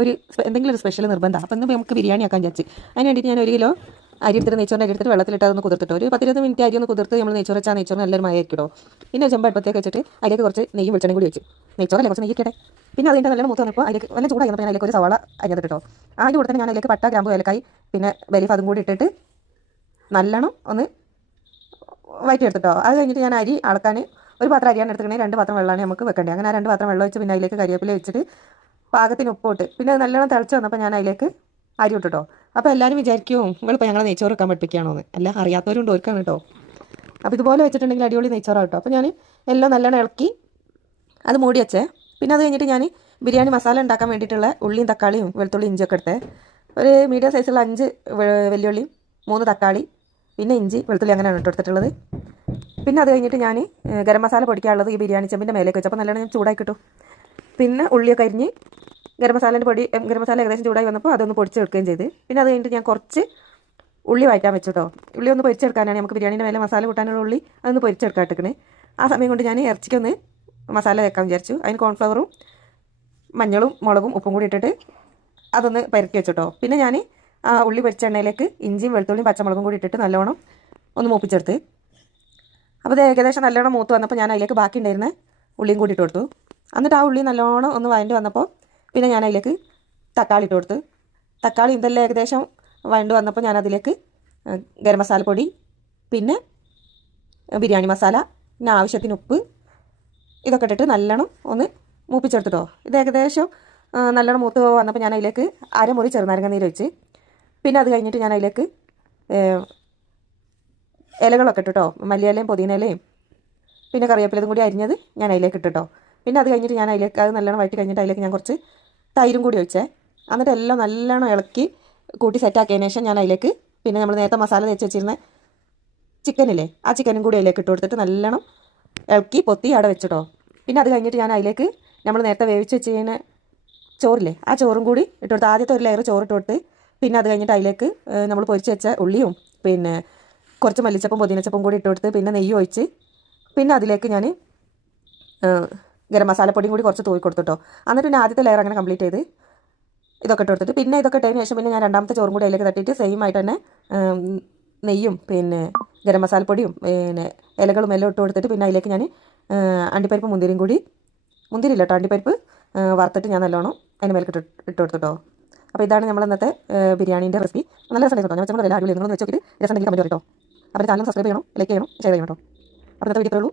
ഒരു എന്തെങ്കിലും ഒരു സ്പെഷ്യൽ നിർബന്ധമാണ്. അപ്പം ഇന്ന് നമുക്ക് ബിരിയാണി ആക്കാൻ വിചാരിച്ച് അതിന് വേണ്ടിയിട്ട് ഞാൻ 1 കിലോ അരി എടുത്തിട്ട് നെയ്ച്ചോറിൻ്റെ അരി എടുത്തിട്ട് വെള്ളത്തിലിട്ട് അതൊന്ന് കുതിർത്തിട്ട് ഒരു 10-20 മിനിറ്റ് അരി ഒന്ന് കുതിർത്ത് നമ്മൾ നെയ്ച്ചോറ് വെച്ചാൽ നെയ്ച്ചോറ് നല്ലൊരു മയമായിരിക്കും. പിന്നെ ചെമ്പ് അടുപ്പത്തേക്ക് വെച്ചിട്ട് അതിലേക്ക് കുറച്ച് നെയ്യും വെളിച്ചെണ്ണയും കൂടി വെച്ച് നെയ്ച്ചോറല്ലേ കുറച്ച് നെയ്യിക്കട്ടെ. പിന്നെ അതിൻ്റെ നല്ല മൂത്ത് വന്നപ്പോൾ അതിലേക്ക് നല്ല ചൂടായി വന്നപ്പോൾ ഞാൻ അതിലേക്ക് ഒരു സവാള അരിഞ്ഞിട്ടോ. അതിൻ്റെ കൂടെ തന്നെ ഞാൻ അതിലേക്ക് പട്ട, ഗ്രാമ്പു, ഏലക്കായി പിന്നെ ബലീഫ് അതും കൂടി ഇട്ടിട്ട് നല്ലോണം ഒന്ന് വഴറ്റിയെടുത്തിട്ടോ. അത് കഴിഞ്ഞിട്ട് ഞാൻ അരി അളക്കാൻ ഒരു പാത്രം അരിയാണ് എടുത്തിട്ടുണ്ടെങ്കിൽ 2 പാത്രം വെള്ളമാണ് നമുക്ക് വെക്കേണ്ടത്. അങ്ങനെ ആ 2 പാത്രം വെള്ളം വെച്ച് പിന്നെ അതിലേക്ക് കരിവേപ്പില വെച്ചിട്ട് പാകത്തിന് ഉപ്പിട്ട് പിന്നെ അത് നല്ലോണം തിളച്ച് വന്നപ്പോൾ ഞാൻ അതിലേക്ക് അരി ഇട്ടിട്ടോ. അപ്പോൾ എല്ലാവരും വിചാരിക്കും നിങ്ങളിപ്പോൾ ഞങ്ങളെ നെയ്ച്ചോറ് വെക്കാൻ പഠിപ്പിക്കുകയാണോ എന്ന്. അല്ല, അറിയാത്തവരുണ്ട്, ഓർക്കാണ് കേട്ടോ. അപ്പോൾ ഇതുപോലെ വെച്ചിട്ടുണ്ടെങ്കിൽ അടിപൊളി നെയ്ച്ചോറാണ് കേട്ടോ. അപ്പോൾ ഞാൻ എല്ലാം നല്ലോണം ഇളക്കി അത് മൂടി വെച്ചേ. പിന്നെ അത് കഴിഞ്ഞിട്ട് ഞാൻ ബിരിയാണി മസാല ഉണ്ടാക്കാൻ വേണ്ടിയിട്ടുള്ള ഉള്ളിയും തക്കാളിയും വെളുത്തുള്ളി ഇഞ്ചിയൊക്കെ എടുത്തേ. ഒരു മീഡിയം സൈസുള്ള 5 വെല്ലുള്ളിയും 3 തക്കാളി പിന്നെ ഇഞ്ചി വെളുത്തുള്ളി അങ്ങനെയാണ് എടുത്തിട്ടുള്ളത്. പിന്നെ അത് കഴിഞ്ഞിട്ട് ഞാൻ ഗരം മസാല പൊടിക്കാനുള്ളത് ഈ ബിരിയാണി ചെമ്പിൻ്റെ മേലേക്ക് വെച്ചു. അപ്പോൾ നല്ലോണം ഞാൻ ചൂടാക്കി കിട്ടും. പിന്നെ ഉള്ളിയൊക്കെ അരിഞ്ഞ് ഗരം മസാല ഏകദേശം ചൂടായി വന്നപ്പോൾ അതൊന്ന് പൊടിച്ചെടുക്കുകയും ചെയ്ത്. പിന്നെ അത് കഴിഞ്ഞിട്ട് ഞാൻ കുറച്ച് ഉള്ളി വഴറ്റാൻ വെച്ചു കേട്ടോ. ഉള്ളി ഒന്ന് പൊരിച്ചെടുക്കാനാണ് നമുക്ക് ബിരിയാണിൻ്റെ മേലെ മസാല കൂട്ടാനുള്ള ഉള്ളി അതൊന്ന് പൊരിച്ചെടുക്കാൻ ഇട്ടിക്കണേ. ആ സമയം കൊണ്ട് ഞാൻ ഇറച്ചിക്കൊന്ന് മസാല വെക്കാൻ വിചാരിച്ചു. അതിന് കോൺഫ്ലവറും മഞ്ഞളും മുളകും ഉപ്പും കൂടി ഇട്ടിട്ട് അതൊന്ന് പരക്കി വെച്ചിട്ടോ. പിന്നെ ഞാൻ ആ ഉള്ളി പൊരിച്ച എണ്ണയിലേക്ക് ഇഞ്ചിയും വെളുത്തുള്ളിയും പച്ചമുളകും കൂടി ഇട്ടിട്ട് നല്ലോണം ഒന്ന് മൂപ്പിച്ചെടുത്ത്. അപ്പോൾ ഇത് ഏകദേശം നല്ലോണം മൂത്ത് വന്നപ്പോൾ ഞാൻ അതിലേക്ക് ബാക്കി ഉണ്ടായിരുന്ന ഉള്ളിയും കൂടി ഇട്ട് കൊടുത്തു. എന്നിട്ട് ആ ഉള്ളി നല്ലോണം ഒന്ന് വഴണ്ട് വന്നപ്പോൾ പിന്നെ ഞാൻ അതിലേക്ക് തക്കാളി ഇട്ട് കൊടുത്തു. തക്കാളി ഇതെല്ലാം ഏകദേശം വഴണ്ട് വന്നപ്പോൾ ഞാൻ അതിലേക്ക് ഗരം മസാലപ്പൊടി പിന്നെ ബിരിയാണി മസാല പിന്നെ ആവശ്യത്തിന് ഉപ്പ് ഇതൊക്കെ ഇട്ടിട്ട് നല്ലോണം ഒന്ന് മൂപ്പിച്ചെടുത്തിട്ടോ. ഇത് ഏകദേശം നല്ലോണം മൂത്ത് വന്നപ്പോൾ ഞാൻ അതിലേക്ക് അരമുറി ചെറുനാരങ്ങ നീര് വെച്ച്. പിന്നെ അത് കഴിഞ്ഞിട്ട് ഞാൻ അതിലേക്ക് ഇലകളൊക്കെ ഇട്ടിട്ടോ, മല്ലിയിലയും പുതിനയിലയും പിന്നെ കറിവേപ്പിലതും കൂടി അരിഞ്ഞത് ഞാൻ അതിലേക്ക് ഇട്ടിട്ടോ. പിന്നെ അത് കഴിഞ്ഞിട്ട് ഞാൻ അതിലേക്ക് അത് നല്ലോണം വഴറ്റി കഴിഞ്ഞിട്ട് അതിലേക്ക് ഞാൻ കുറച്ച് തൈരും കൂടി ഒഴിച്ചേ. എന്നിട്ട് എല്ലാം നല്ലോണം ഇളക്കി കൂട്ടി സെറ്റാക്കിയതിന് ശേഷം ഞാൻ അതിലേക്ക് പിന്നെ നമ്മൾ നേരത്തെ മസാല തേച്ച് വെച്ചിരുന്ന ചിക്കനില്ലേ ആ ചിക്കനും കൂടി അതിലേക്ക് ഇട്ട് കൊടുത്തിട്ട് നല്ലോണം ഇളക്കി പൊത്തി അവിടെ വെച്ചിട്ടോ. പിന്നെ അത് കഴിഞ്ഞിട്ട് ഞാൻ അതിലേക്ക് നമ്മൾ നേരത്തെ വേവിച്ച് വെച്ച് കഴിഞ്ഞ ചോറില്ലേ ആ ചോറും കൂടി ഇട്ട് കൊടുത്ത് ആദ്യത്തെ ഒരു ലെയർ ചോറിട്ട് കൊടുത്ത് പിന്നെ അത് കഴിഞ്ഞിട്ട് അതിലേക്ക് നമ്മൾ പൊരിച്ച് വെച്ച ഉള്ളിയും പിന്നെ കുറച്ച് മല്ലിച്ചപ്പും പുതിനച്ചപ്പും കൂടി ഇട്ട് കൊടുത്ത് പിന്നെ നെയ്യ് ഒഴിച്ച് പിന്നെ അതിലേക്ക് ഞാൻ ഗരം മസാലപ്പൊടിയും കൂടി കുറച്ച് തൂക്കി കൊടുത്തിട്ടോ. എന്നിട്ട് പിന്നെ ആദ്യത്തെ ലെയർ അങ്ങനെ കംപ്ലീറ്റ് ചെയ്ത് ഇതൊക്കെ ഇട്ട് കൊടുത്തിട്ട് പിന്നെ ഇതൊക്കെ ഇട്ടതിന് ശേഷം പിന്നെ ഞാൻ രണ്ടാമത്തെ ചോറും കൂടി അതിലേക്ക് തട്ടിയിട്ട് സെയിം ആയിട്ട് തന്നെ നെയ്യും പിന്നെ ഗരം മസാലപ്പൊടിയും പിന്നെ ഇലകളും എല്ലാം ഇട്ട് കൊടുത്തിട്ട് പിന്നെ അതിലേക്ക് ഞാൻ അണ്ടിപ്പരിപ്പ് മുന്തിരിയും കൂടി മുന്തിരി ഇല്ല കേട്ടോ അണ്ടിപ്പരിപ്പ് വറുത്തിട്ട് ഞാൻ നല്ലോണം അതിന് മേലേക്ക് ഇട്ട് കൊടുത്തിട്ടോ. അപ്പോൾ ഇതാണ് നമ്മൾ ഇന്നത്തെ ബിരിയാണീൻ്റെ റെസിപ്പി. നല്ല രസം കേട്ടോ. ഞാൻ വെച്ചാൽ എല്ലാ അടിപൊളി നിങ്ങളൊന്ന് വെച്ച് നോക്കിയിട്ട് രസം ഉണ്ടെങ്കിൽ കമൻറ്റ് കേട്ടോ. അപ്പോൾ ചാനൽ സബ്സ്ക്രൈബ് ചെയ്യണം, ലൈക്ക് ചെയ്യണം, ഷെയർ ചെയ്യണം കേട്ടോ. അപ്പോൾ ഇന്നത്തെ വീഡിയോ ഉള്ളൂ.